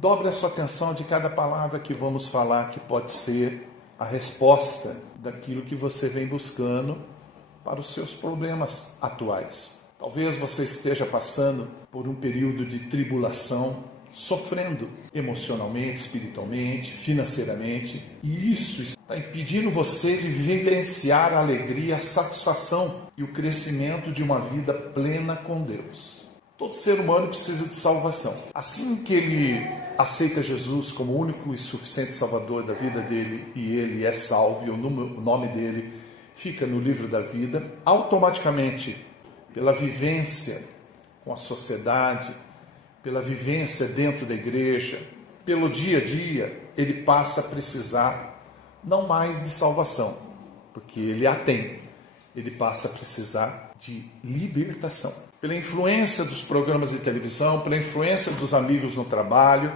Dobre a sua atenção de cada palavra que vamos falar, que pode ser a resposta daquilo que você vem buscando para os seus problemas atuais. Talvez você esteja passando por um período de tribulação, sofrendo emocionalmente, espiritualmente, financeiramente, e isso está impedindo você de vivenciar a alegria, a satisfação e o crescimento de uma vida plena com Deus. Todo ser humano precisa de salvação. Assim que ele aceita Jesus como o único e suficiente Salvador da vida dele, e ele é salvo, e o nome dele fica no livro da vida, automaticamente, pela vivência com a sociedade, pela vivência dentro da igreja, pelo dia a dia, ele passa a precisar não mais de salvação, porque ele a tem. Ele passa a precisar de libertação. Pela influência dos programas de televisão, pela influência dos amigos no trabalho,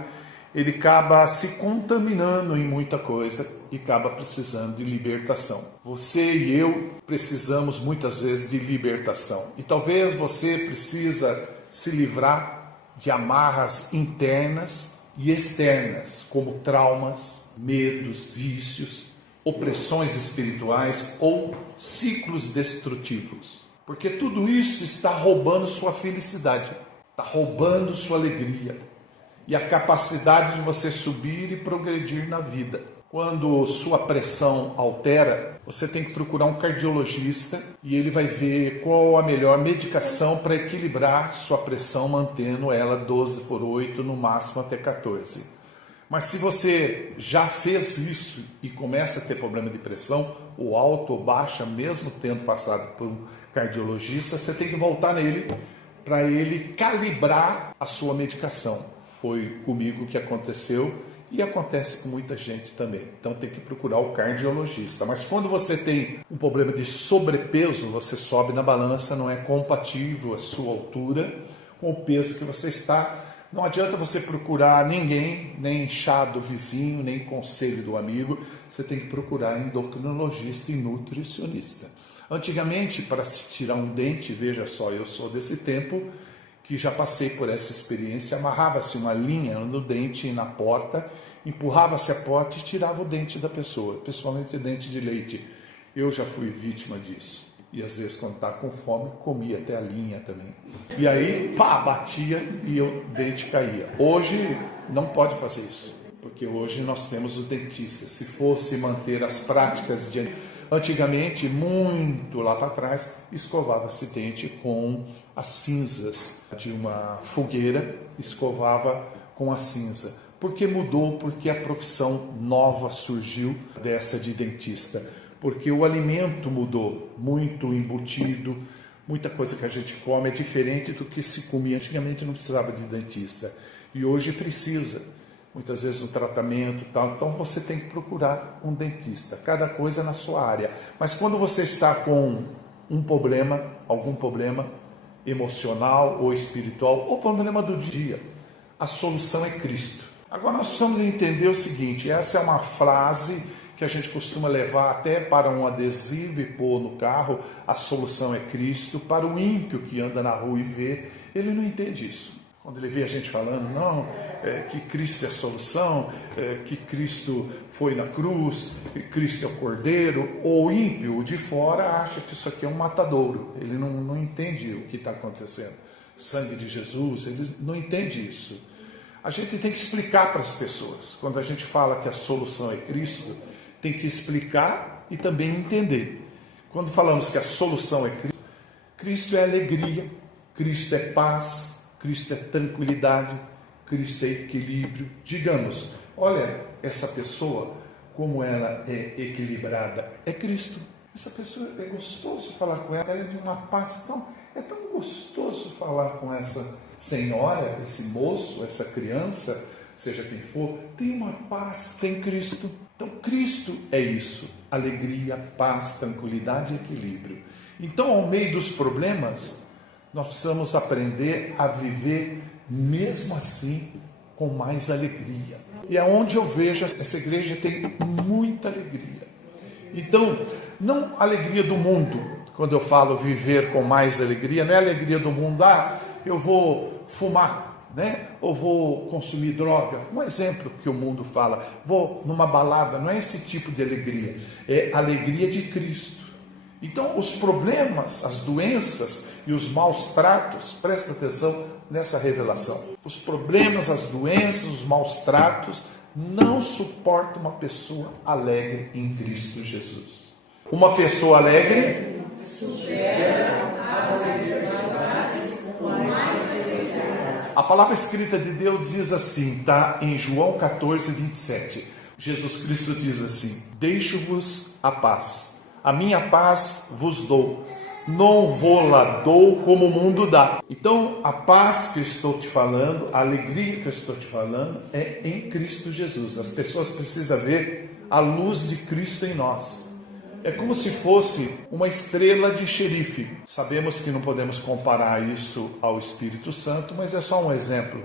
ele acaba se contaminando em muita coisa e acaba precisando de libertação. Você e eu precisamos muitas vezes de libertação. E talvez você precisa se livrar de amarras internas e externas, como traumas, medos, vícios, opressões espirituais ou ciclos destrutivos. Porque tudo isso está roubando sua felicidade, está roubando sua alegria e a capacidade de você subir e progredir na vida. Quando sua pressão altera, você tem que procurar um cardiologista e ele vai ver qual a melhor medicação para equilibrar sua pressão, mantendo ela 12/8, no máximo até 14. Mas se você já fez isso e começa a ter problema de pressão, ou alta ou baixa, mesmo tendo passado por um cardiologista, você tem que voltar nele para ele calibrar a sua medicação. Foi comigo que aconteceu e acontece com muita gente também. Então tem que procurar o cardiologista. Mas quando você tem um problema de sobrepeso, você sobe na balança, não é compatível a sua altura com o peso que você está. Não adianta você procurar ninguém, nem chá do vizinho, nem conselho do amigo. Você tem que procurar endocrinologista e nutricionista. Antigamente, para se tirar um dente, veja só, eu sou desse tempo que já passei por essa experiência, amarrava-se uma linha no dente e na porta, empurrava-se a porta e tirava o dente da pessoa, principalmente o dente de leite. Eu já fui vítima disso. E às vezes, quando estava com fome, comia até a linha também. E aí, pá, batia e o dente caía. Hoje, não pode fazer isso, porque hoje nós temos o dentista. Se fosse manter as práticas de antigamente, muito lá para trás, escovava-se dente com as cinzas de uma fogueira, escovava com a cinza. Por que mudou? Porque a profissão nova surgiu dessa de dentista. Porque o alimento mudou, muito embutido, muita coisa que a gente come é diferente do que se comia. Antigamente não precisava de dentista e hoje precisa, muitas vezes no tratamento e tal. Então você tem que procurar um dentista, cada coisa na sua área. Mas quando você está com um problema, algum problema emocional ou espiritual, ou problema do dia, a solução é Cristo. Agora nós precisamos entender o seguinte, essa é uma frase que a gente costuma levar até para um adesivo e pôr no carro, a solução é Cristo. Para o ímpio que anda na rua e vê, ele não entende isso. Quando ele vê a gente falando, não, que Cristo é a solução, que Cristo foi na cruz, que Cristo é o Cordeiro, ou o ímpio, o de fora, acha que isso aqui é um matadouro. Ele não entende o que está acontecendo. Sangue de Jesus, ele não entende isso. A gente tem que explicar para as pessoas. Quando a gente fala que a solução é Cristo, tem que explicar e também entender. Quando falamos que a solução é Cristo, Cristo é alegria, Cristo é paz, Cristo é tranquilidade, Cristo é equilíbrio. Digamos, olha essa pessoa, como ela é equilibrada. É Cristo. Essa pessoa é gostoso falar com ela, ela é de uma paz é tão gostoso falar com essa senhora, esse moço, essa criança, seja quem for, tem uma paz, tem Cristo. Então Cristo é isso, alegria, paz, tranquilidade e equilíbrio. Então, ao meio dos problemas, nós precisamos aprender a viver mesmo assim com mais alegria. E é onde eu vejo essa igreja tem muita alegria. Então, não a alegria do mundo, quando eu falo viver com mais alegria, não é a alegria do mundo, eu vou fumar né? Ou vou consumir droga. Um exemplo que o mundo fala, vou numa balada. Não é esse tipo de alegria, é a alegria de Cristo. Então, os problemas, as doenças e os maus tratos, presta atenção nessa revelação. Os problemas, as doenças, os maus tratos não suportam uma pessoa alegre em Cristo Jesus. Uma pessoa alegre supera as adversidades com mais severidade. A palavra escrita de Deus diz assim, tá? Em João 14, 27. Jesus Cristo diz assim: deixo-vos a paz. A minha paz vos dou, não vou-la dou como o mundo dá. Então, a paz que eu estou te falando, a alegria que eu estou te falando, é em Cristo Jesus. As pessoas precisam ver a luz de Cristo em nós. É como se fosse uma estrela de xerife. Sabemos que não podemos comparar isso ao Espírito Santo, mas é só um exemplo.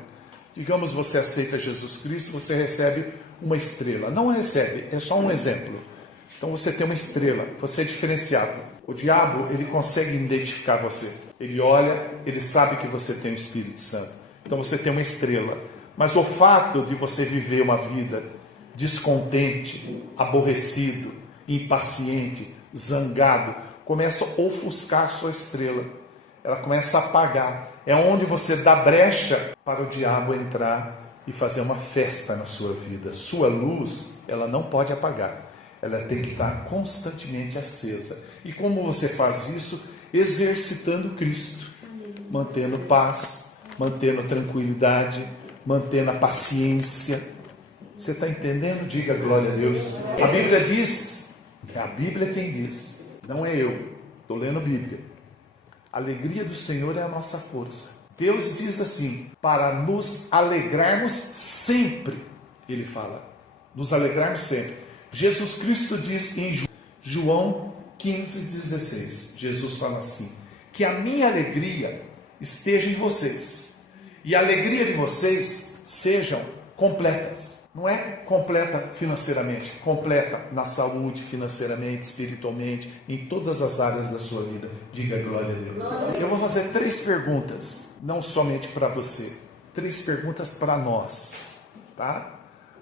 Digamos, você aceita Jesus Cristo, você recebe uma estrela. Não recebe, é só um exemplo. Então você tem uma estrela, você é diferenciado. O diabo, ele consegue identificar você. Ele olha, ele sabe que você tem o Espírito Santo. Então você tem uma estrela. Mas o fato de você viver uma vida descontente, aborrecido, impaciente, zangado, começa a ofuscar a sua estrela. Ela começa a apagar. É onde você dá brecha para o diabo entrar e fazer uma festa na sua vida. Sua luz, ela não pode apagar. Ela tem que estar constantemente acesa. E como você faz isso? Exercitando Cristo, mantendo paz, mantendo tranquilidade, mantendo a paciência. Você está entendendo? Diga glória a Deus. A Bíblia diz, é a Bíblia quem diz, não é eu, estou lendo a Bíblia. A alegria do Senhor é a nossa força. Deus diz assim, para nos alegrarmos sempre, Ele fala, nos alegrarmos sempre. Jesus Cristo diz em João 15,16, Jesus fala assim, que a minha alegria esteja em vocês, e a alegria de vocês sejam completas. Não é completa financeiramente, completa na saúde, financeiramente, espiritualmente, em todas as áreas da sua vida. Diga glória a Deus. Eu vou fazer 3 perguntas, não somente para você, 3 perguntas para nós, tá?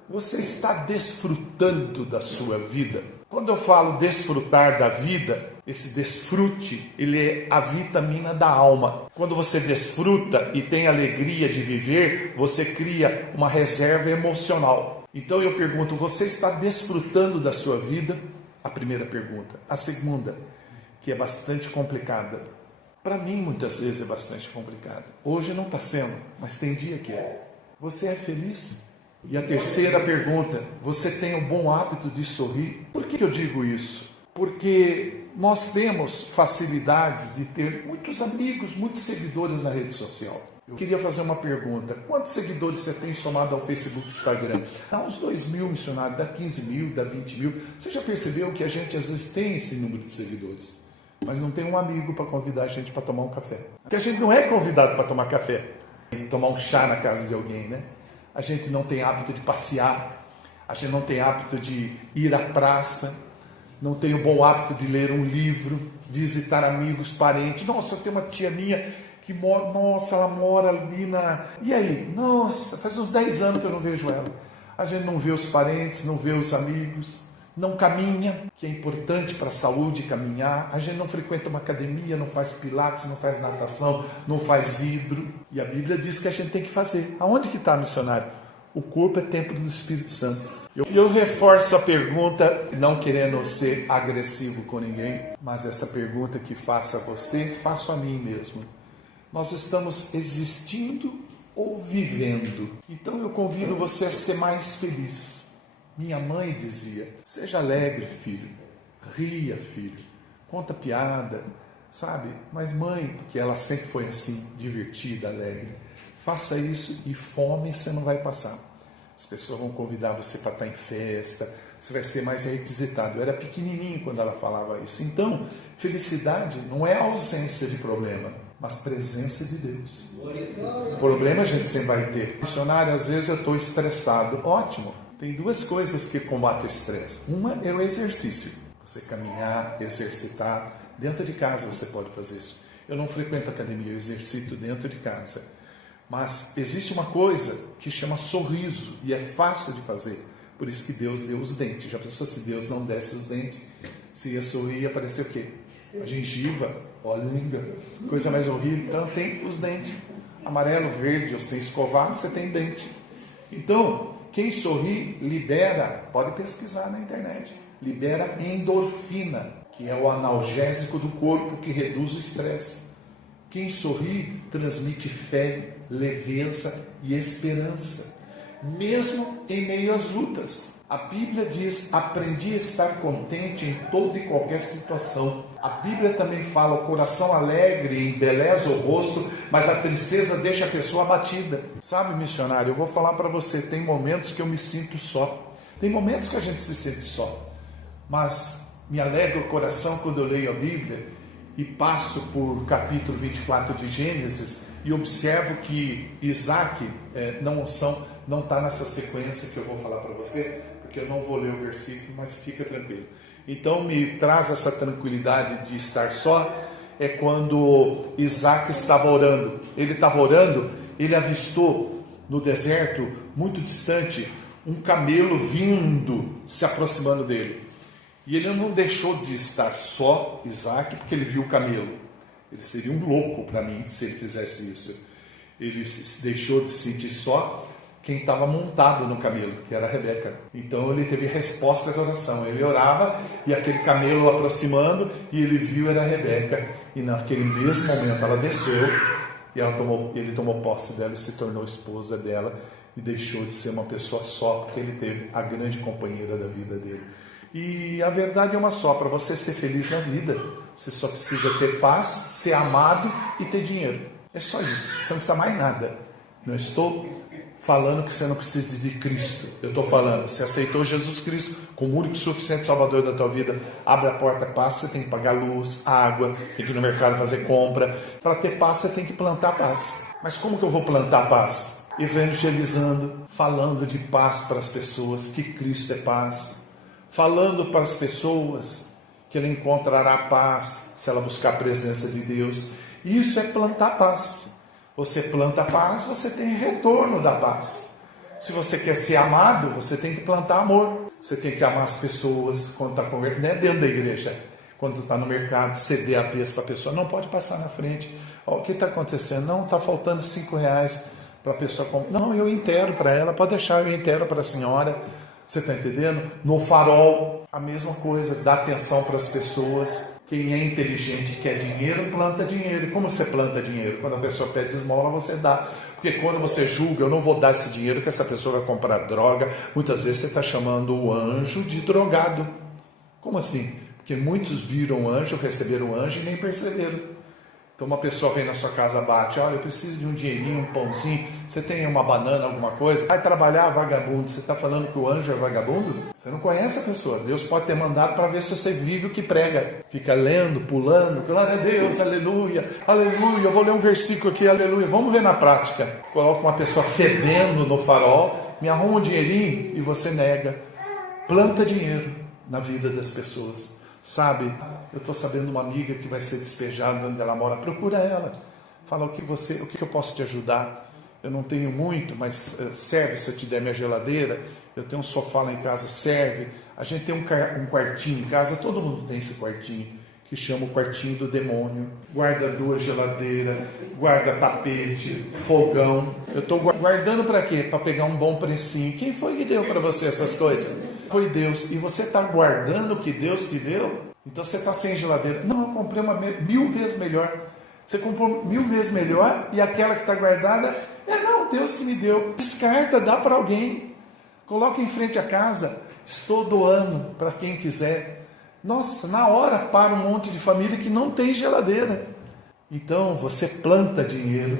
Você está desfrutando da sua vida? Quando eu falo desfrutar da vida, esse desfrute, ele é a vitamina da alma. Quando você desfruta e tem alegria de viver, você cria uma reserva emocional. Então eu pergunto, você está desfrutando da sua vida? A primeira pergunta. A segunda, que é bastante complicada. Para mim, muitas vezes é bastante complicada. Hoje não está sendo, mas tem dia que é. Você é feliz? E a terceira pergunta, você tem o bom hábito de sorrir? Por que eu digo isso? Porque nós temos facilidade de ter muitos amigos, muitos seguidores na rede social. Eu queria fazer uma pergunta, quantos seguidores você tem somado ao Facebook e Instagram? Dá uns 2.000 missionários, dá 15.000, dá 20.000. Você já percebeu que a gente às vezes tem esse número de seguidores, mas não tem um amigo para convidar a gente para tomar um café? Porque a gente não é convidado para tomar café, tomar um chá na casa de alguém, né? A gente não tem hábito de passear, a gente não tem hábito de ir à praça, não tem o bom hábito de ler um livro, visitar amigos, parentes. Nossa, eu tenho uma tia minha que mora, nossa, ela mora ali na... E aí? Nossa, faz uns 10 anos que eu não vejo ela. A gente não vê os parentes, não vê os amigos, não caminha, que é importante para a saúde caminhar. A gente não frequenta uma academia, não faz pilates, não faz natação, não faz hidro. E a Bíblia diz que a gente tem que fazer. Aonde que está, missionário? O corpo é templo do Espírito Santo. Eu reforço a pergunta, não querendo ser agressivo com ninguém, mas essa pergunta que faço a você, faço a mim mesmo. Nós estamos existindo ou vivendo? Então eu convido você a ser mais feliz. Minha mãe dizia, seja alegre, filho, ria, filho, conta piada, sabe? Mas mãe, porque ela sempre foi assim, divertida, alegre, faça isso e fome você não vai passar. As pessoas vão convidar você para estar em festa, você vai ser mais requisitado. Eu era pequenininho quando ela falava isso. Então, felicidade não é ausência de problema, mas presença de Deus. Problema a gente sempre vai ter. Missionário, às vezes eu estou estressado. Ótimo. Tem 2 coisas que combatem o estresse. Uma é o exercício. Você caminhar, exercitar. Dentro de casa você pode fazer isso. Eu não frequento academia, eu exercito dentro de casa. Mas existe uma coisa que chama sorriso e é fácil de fazer. Por isso que Deus deu os dentes. Já pensou se Deus não desse os dentes? Se ia sorrir, ia aparecer o quê? A gengiva, ó, a língua, coisa mais horrível. Então tem os dentes. Amarelo, verde, ou sem escovar, você tem dente. Então, quem sorri libera, pode pesquisar na internet, libera endorfina, que é o analgésico do corpo que reduz o estresse. Quem sorri transmite fé, leveza e esperança, mesmo em meio às lutas. A Bíblia diz: aprendi a estar contente em toda e qualquer situação. A Bíblia também fala: o coração alegre embeleza o rosto, mas a tristeza deixa a pessoa abatida. Sabe, missionário, eu vou falar para você, tem momentos que eu me sinto só. Tem momentos que a gente se sente só. Mas me alegra o coração quando eu leio a Bíblia e passo por capítulo 24 de Gênesis e observo que Isaac não está nessa sequência que eu vou falar para você, porque eu não vou ler o versículo, mas fica tranquilo. Então me traz essa tranquilidade de estar só, é quando Isaac estava orando. Ele estava orando, ele avistou no deserto, muito distante, um camelo vindo, se aproximando dele. E ele não deixou de estar só, Isaac, porque ele viu o camelo. Ele seria um louco para mim se ele fizesse isso. Ele deixou de se sentir só quem estava montado no camelo, que era a Rebeca. Então ele teve resposta da oração. Ele orava e aquele camelo aproximando, e ele viu era a Rebeca. E naquele mesmo momento ela desceu e ele tomou posse dela e se tornou esposa dela e deixou de ser uma pessoa só, porque ele teve a grande companheira da vida dele. E a verdade é uma só: para você ser feliz na vida, você só precisa ter paz, ser amado e ter dinheiro. É só isso, você não precisa mais nada. Não estou falando que você não precisa de Cristo. Eu estou falando, você aceitou Jesus Cristo como único e suficiente Salvador da tua vida, abre a porta, paz, você tem que pagar luz, água, tem que ir no mercado fazer compra. Para ter paz, você tem que plantar paz. Mas como que eu vou plantar paz? Evangelizando, falando de paz para as pessoas, que Cristo é paz. Falando para as pessoas que ela encontrará paz se ela buscar a presença de Deus. Isso é plantar paz. Você planta paz, você tem retorno da paz. Se você quer ser amado, você tem que plantar amor. Você tem que amar as pessoas quando está conversando, não é dentro da igreja, quando está no mercado, ceder a vez para a pessoa. Não pode passar na frente. O que está acontecendo? Não, está faltando R$5 para a pessoa comprar. Não, eu inteiro para ela, pode deixar, eu inteiro para a senhora. Você está entendendo? No farol, a mesma coisa, dá atenção para as pessoas. Quem é inteligente e quer dinheiro, planta dinheiro. Como você planta dinheiro? Quando a pessoa pede esmola, você dá. Porque quando você julga, eu não vou dar esse dinheiro que essa pessoa vai comprar droga, muitas vezes você está chamando o anjo de drogado. Como assim? Porque muitos viram o anjo, receberam o anjo e nem perceberam. Então uma pessoa vem na sua casa, bate: olha, eu preciso de um dinheirinho, um pãozinho, você tem uma banana, alguma coisa? Vai trabalhar, vagabundo. Você está falando que o anjo é vagabundo? Você não conhece a pessoa. Deus pode ter mandado para ver se você vive o que prega. Fica lendo, pulando, glória a Deus, aleluia, aleluia, eu vou ler um versículo aqui, aleluia. Vamos ver na prática. Coloca uma pessoa fedendo no farol, me arruma um dinheirinho e você nega. Planta dinheiro na vida das pessoas. Sabe, eu estou sabendo de uma amiga que vai ser despejada onde ela mora. Procura ela. Fala: o que eu posso te ajudar? Eu não tenho muito, mas serve se eu te der minha geladeira. Eu tenho um sofá lá em casa, serve. A gente tem um quartinho em casa, todo mundo tem esse quartinho, que chama o quartinho do demônio. Guarda 2 geladeiras, guarda tapete, fogão. Eu estou guardando para quê? Para pegar um bom precinho. Quem foi que deu para você essas coisas? Foi Deus. E você está guardando o que Deus te deu? Então você está sem geladeira. Não, eu comprei uma 1000 vezes melhor. Você comprou 1000 vezes melhor e aquela que está guardada, não, Deus que me deu. Descarta, dá para alguém. Coloca em frente à casa. Estou doando para quem quiser. Nossa, na hora para um monte de família que não tem geladeira. Então você planta dinheiro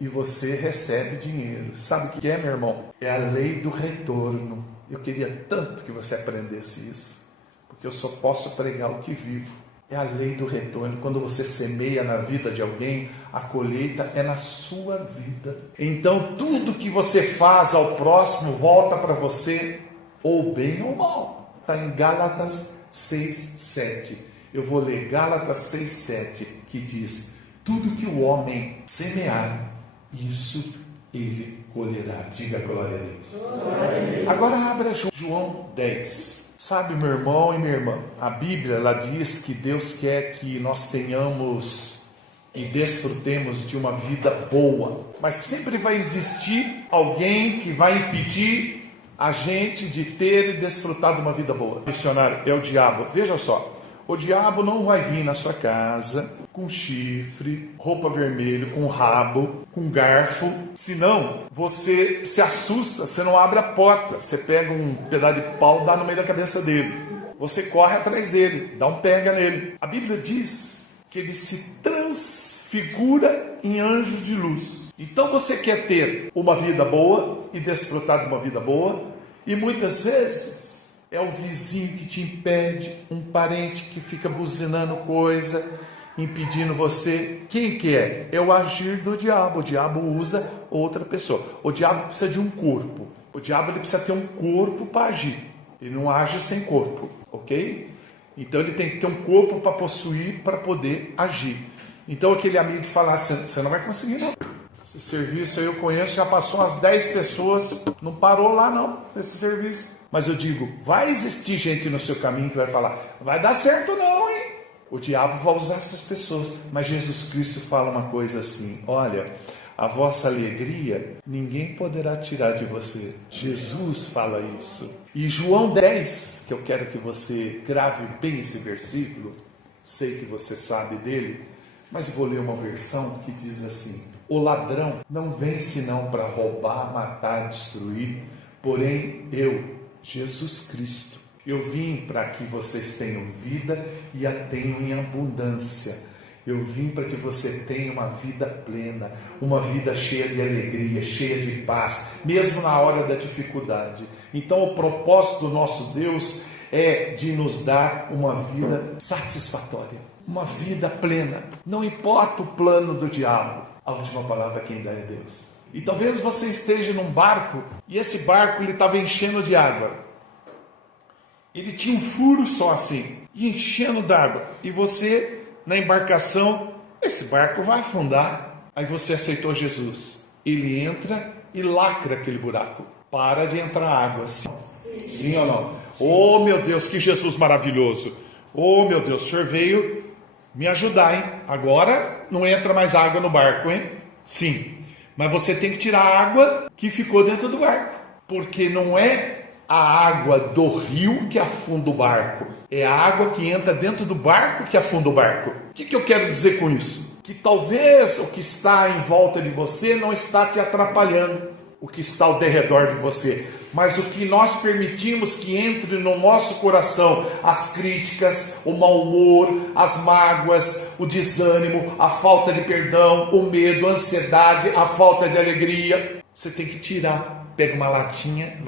e você recebe dinheiro. Sabe o que é, meu irmão? É a lei do retorno. Eu queria tanto que você aprendesse isso, porque eu só posso pregar o que vivo. É a lei do retorno. Quando você semeia na vida de alguém, a colheita é na sua vida. Então tudo que você faz ao próximo volta para você, ou bem ou mal. Está em Gálatas 6:7. Eu vou ler Gálatas 6:7, que diz: tudo que o homem semear, isso ele colherá. Diga glória a Deus. Agora abra João 10. Sabe, meu irmão e minha irmã, a Bíblia ela diz que Deus quer que nós tenhamos e desfrutemos de uma vida boa, mas sempre vai existir alguém que vai impedir a gente de ter e desfrutar de uma vida boa. Missionário, é o diabo. Veja só, o diabo não vai vir na sua casa com chifre, roupa vermelha, com rabo, com garfo. Senão, você se assusta, você não abre a porta. Você pega um pedaço de pau e dá no meio da cabeça dele. Você corre atrás dele, dá um pega nele. A Bíblia diz que ele se transfigura em anjo de luz. Então você quer ter uma vida boa e desfrutar de uma vida boa, e muitas vezes é o vizinho que te impede, um parente que fica buzinando coisa, impedindo você. Quem que é? É o agir do diabo. O diabo usa outra pessoa. O diabo precisa de um corpo. O diabo ele precisa ter um corpo para agir. Ele não age sem corpo, ok? Então ele tem que ter um corpo para possuir, para poder agir. Então aquele amigo que fala, você não vai conseguir não. Esse serviço aí eu conheço, já passou umas 10 pessoas, não parou lá não, nesse serviço. Mas eu digo, vai existir gente no seu caminho que vai falar, vai dar certo não, hein? O diabo vai usar essas pessoas, mas Jesus Cristo fala uma coisa assim, olha, a vossa alegria ninguém poderá tirar de você. Jesus fala isso. E João 10, que eu quero que você grave bem esse versículo, sei que você sabe dele, mas vou ler uma versão que diz assim, o ladrão não vem senão para roubar, matar, destruir, porém eu, Jesus Cristo, eu vim para que vocês tenham vida e a tenham em abundância. Eu vim para que você tenha uma vida plena, uma vida cheia de alegria, cheia de paz, mesmo na hora da dificuldade. Então o propósito do nosso Deus é de nos dar uma vida satisfatória, uma vida plena. Não importa o plano do diabo, a última palavra quem dá é Deus. E talvez você esteja num barco e esse barco ele estava enchendo de água. Ele tinha um furo só assim, e enchendo d'água. E você, na embarcação, esse barco vai afundar. Aí você aceitou Jesus. Ele entra e lacra aquele buraco. Para de entrar água. Sim ou não? Oh meu Deus, que Jesus maravilhoso. Oh meu Deus, o senhor veio me ajudar, hein? Agora não entra mais água no barco, hein? Sim. Mas você tem que tirar a água que ficou dentro do barco. Porque não é a água do rio que afunda o barco. É a água que entra dentro do barco que afunda o barco. O que eu quero dizer com isso? Que talvez o que está em volta de você não está te atrapalhando. O que está ao derredor de você. Mas o que nós permitimos que entre no nosso coração, as críticas, o mau humor, as mágoas, o desânimo, a falta de perdão, o medo, a ansiedade, a falta de alegria. Você tem que tirar. Pega uma latinha,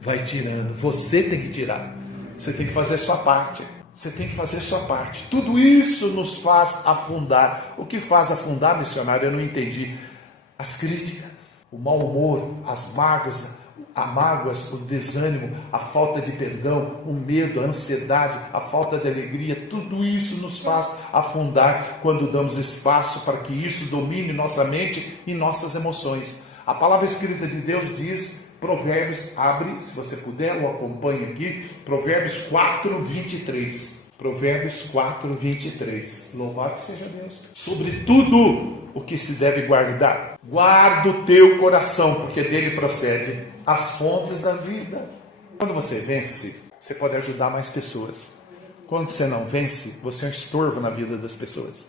vai tirando. Você tem que tirar. Você tem que fazer a sua parte. Você tem que fazer a sua parte. Tudo isso nos faz afundar. O que faz afundar, missionário, eu não entendi. As críticas, o mau humor, as mágoas, o desânimo, a falta de perdão, o medo, a ansiedade, a falta de alegria, tudo isso nos faz afundar quando damos espaço para que isso domine nossa mente e nossas emoções. A palavra escrita de Deus diz, Provérbios, abre, se você puder, ou acompanhe aqui, Provérbios 4, 23. Provérbios 4, 23. Louvado seja Deus. Sobre tudo o que se deve guardar, guarda o teu coração, porque dele procede as fontes da vida. Quando você vence, você pode ajudar mais pessoas. Quando você não vence, você é um estorvo na vida das pessoas.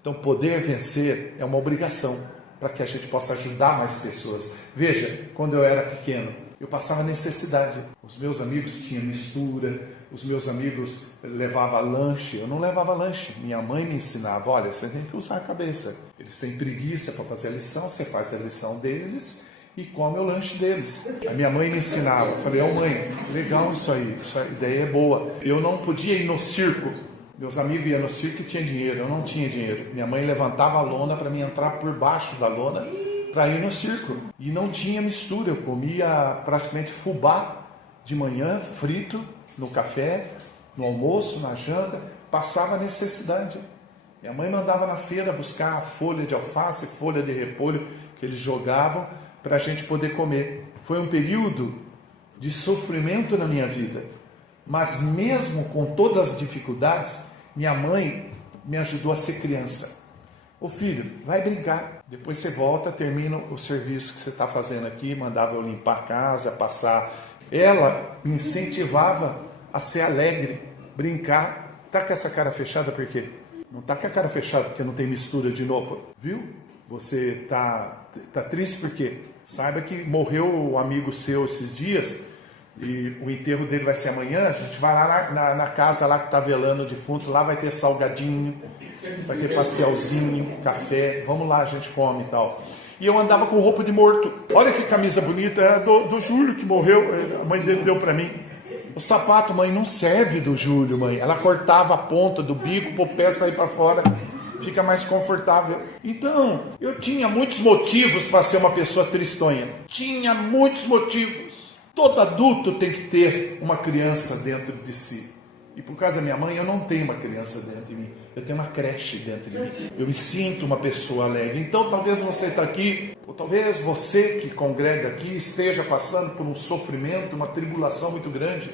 Então, poder vencer é uma obrigação para que a gente possa ajudar mais pessoas. Veja, quando eu era pequeno, eu passava necessidade. Os meus amigos tinham mistura, os meus amigos levavam lanche. Eu não levava lanche. Minha mãe me ensinava, olha, você tem que usar a cabeça. Eles têm preguiça para fazer a lição, você faz a lição deles e come o lanche deles. A minha mãe me ensinava. Eu falei, mãe, legal isso aí, essa ideia é boa. Eu não podia ir no circo. Meus amigos iam no circo e tinham dinheiro, eu não tinha dinheiro. Minha mãe levantava a lona para mim entrar por baixo da lona para ir no circo. E não tinha mistura, eu comia praticamente fubá de manhã, frito, no café, no almoço, na janta, passava necessidade. Minha mãe mandava na feira buscar folha de alface, folha de repolho, que eles jogavam para a gente poder comer. Foi um período de sofrimento na minha vida, mas mesmo com todas as dificuldades, minha mãe me ajudou a ser criança. Ô filho, vai brincar, depois você volta, termina o serviço que você está fazendo aqui, mandava eu limpar a casa, passar. Ela me incentivava a ser alegre, brincar. Tá com essa cara fechada por quê? Não tá com a cara fechada porque não tem mistura de novo, viu? Você tá triste por quê? Saiba que morreu um amigo seu esses dias e o enterro dele vai ser amanhã. A gente vai lá na casa lá que tá velando o defunto, lá vai ter salgadinho, vai ter pastelzinho, café, vamos lá, a gente come e tal. E eu andava com roupa de morto. Olha que camisa bonita, é do Júlio que morreu, a mãe dele deu para mim. O sapato, mãe, não serve do Júlio, mãe. Ela cortava a ponta do bico para o pé sair para fora. Fica mais confortável. Então, eu tinha muitos motivos para ser uma pessoa tristonha. Tinha muitos motivos. Todo adulto tem que ter uma criança dentro de si. E por causa da minha mãe, eu não tenho uma criança dentro de mim. Eu tenho uma creche dentro de mim. Eu me sinto uma pessoa alegre. Então, talvez você está aqui, ou talvez você que congrega aqui esteja passando por um sofrimento, uma tribulação muito grande.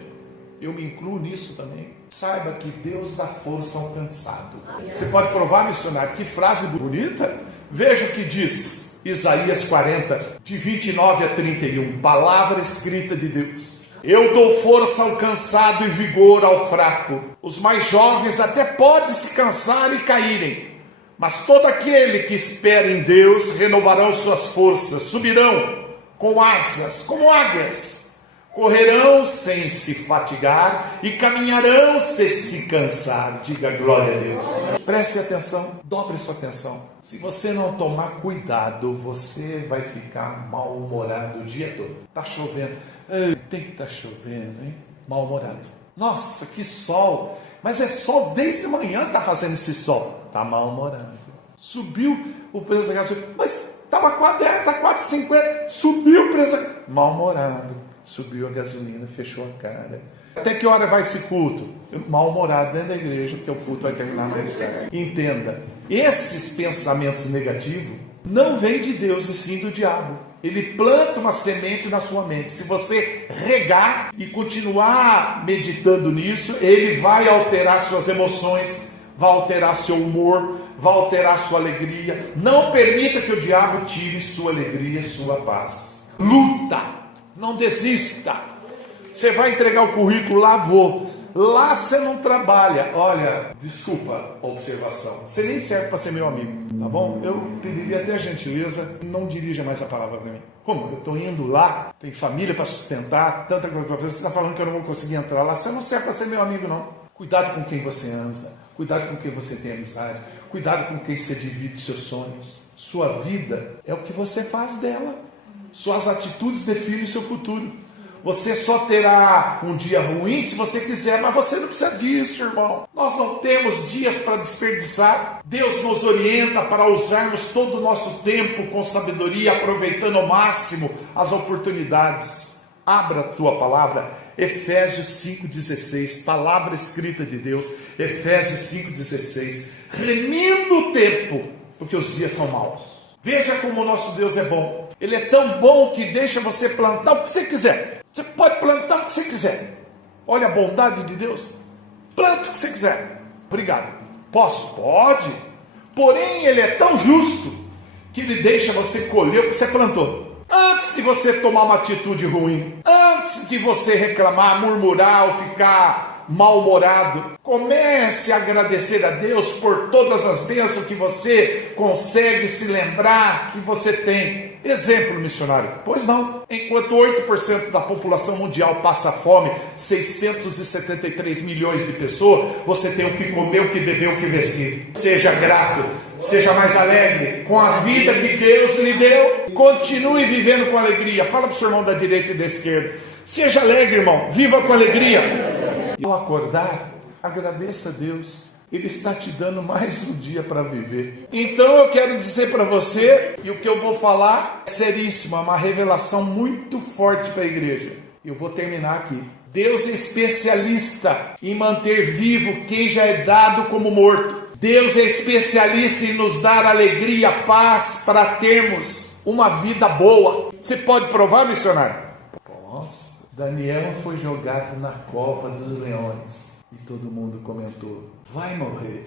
Eu me incluo nisso também. Saiba que Deus dá força ao cansado. Você pode provar, missionário, que frase bonita? Veja o que diz Isaías 40, de 29 a 31. Palavra escrita de Deus. Eu dou força ao cansado e vigor ao fraco. Os mais jovens até podem se cansar e caírem. Mas todo aquele que espera em Deus renovarão suas forças. Subirão com asas como águias. Correrão sem se fatigar e caminharão sem se cansar. Diga glória a Deus. Preste atenção, dobre sua atenção. Se você não tomar cuidado, você vai ficar mal-humorado o dia todo. Tá chovendo. Tem que estar chovendo, hein? Mal-humorado. Nossa, que sol. Mas é sol desde manhã tá fazendo esse sol. Tá mal-humorado. Subiu o preço da gasolina. Mas tava 4,50. Subiu o preço da gasolina. Mal-humorado. Subiu a gasolina, fechou a cara. Até que hora vai esse culto? Mal-humorado dentro da igreja, porque o culto vai terminar mais tarde. Entenda, esses pensamentos negativos não vêm de Deus, e sim do diabo. Ele planta uma semente na sua mente. Se você regar e continuar meditando nisso, ele vai alterar suas emoções, vai alterar seu humor, vai alterar sua alegria. Não permita que o diabo tire sua alegria, sua paz. Luta! Não desista. Você vai entregar o currículo lá, vou. Lá você não trabalha. Olha, desculpa a observação. Você nem serve para ser meu amigo, tá bom? Eu pediria até a gentileza, não dirija mais a palavra para mim. Como? Eu estou indo lá, tem família para sustentar, tanta coisa para fazer. Você está falando que eu não vou conseguir entrar lá. Você não serve para ser meu amigo, não. Cuidado com quem você anda. Cuidado com quem você tem amizade. Cuidado com quem você divide seus sonhos. Sua vida é o que você faz dela. Suas atitudes definem o seu futuro. Você só terá um dia ruim se você quiser, mas você não precisa disso, irmão. Nós não temos dias para desperdiçar. Deus nos orienta para usarmos todo o nosso tempo com sabedoria, aproveitando ao máximo as oportunidades. Abra a tua palavra, Efésios 5,16, palavra escrita de Deus, Efésios 5,16, remindo o tempo, porque os dias são maus. Veja como o nosso Deus é bom. Ele é tão bom que deixa você plantar o que você quiser. Você pode plantar o que você quiser. Olha a bondade de Deus. Planta o que você quiser. Obrigado. Posso? Pode. Porém, ele é tão justo que ele deixa você colher o que você plantou. Antes de você tomar uma atitude ruim, antes de você reclamar, murmurar ou ficar mal-humorado, comece a agradecer a Deus por todas as bênçãos que você consegue se lembrar que você tem. Exemplo, missionário. Pois não. Enquanto 8% da população mundial passa fome, 673 milhões de pessoas, você tem o que comer, o que beber, o que vestir. Seja grato, seja mais alegre com a vida que Deus lhe deu. Continue vivendo com alegria. Fala para o seu irmão da direita e da esquerda. Seja alegre, irmão. Viva com alegria. E ao acordar, agradeça a Deus. Ele está te dando mais um dia para viver. Então eu quero dizer para você, e o que eu vou falar é seríssimo, é uma revelação muito forte para a igreja. Eu vou terminar aqui. Deus é especialista em manter vivo quem já é dado como morto. Deus é especialista em nos dar alegria, paz para termos uma vida boa. Você pode provar, missionário? Posso. Daniel foi jogado na cova dos leões. E todo mundo comentou: vai morrer.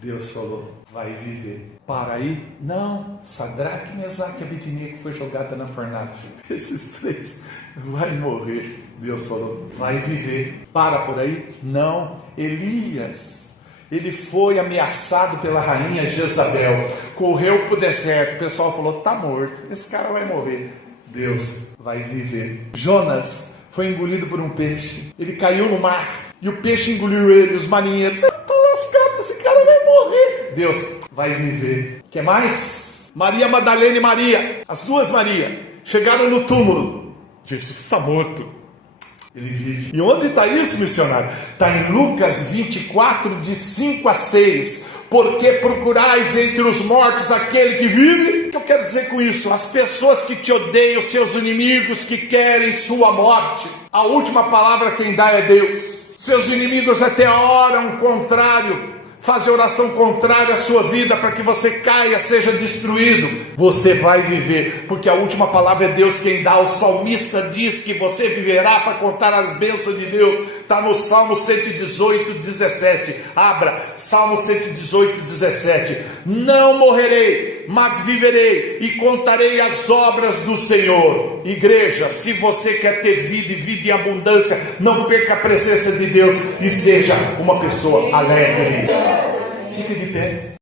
Deus falou: vai viver. Para aí? Não. Sadraque, Mesaque e Abednego foi jogada na fornalha. Esses três vai morrer. Deus falou: vai viver. Para por aí? Não. Elias, ele foi ameaçado pela rainha Jezabel, correu para o deserto. O pessoal falou: está morto, esse cara vai morrer. Deus: vai viver. Jonas foi engolido por um peixe. Ele caiu no mar e o peixe engoliu ele. Os marinheiros: está lascado, esse cara vai morrer. Deus: vai viver. O que mais? Maria Madalena e Maria, as duas Maria, chegaram no túmulo. Jesus está morto. Ele vive. E onde está isso, missionário? Está em Lucas 24, de 5 a 6. Porque procurais entre os mortos aquele que vive? O que eu quero dizer com isso? As pessoas que te odeiam, seus inimigos que querem sua morte, a última palavra quem dá é Deus. Seus inimigos até oram contrário, fazem oração contrária à sua vida para que você caia, seja destruído. Você vai viver, porque a última palavra é Deus quem dá. O salmista diz que você viverá para contar as bênçãos de Deus. Está no Salmo 118, 17. Abra, Salmo 118, 17. Não morrerei, mas viverei e contarei as obras do Senhor. Igreja, se você quer ter vida e vida em abundância, não perca a presença de Deus e seja uma pessoa alegre. Fica de pé.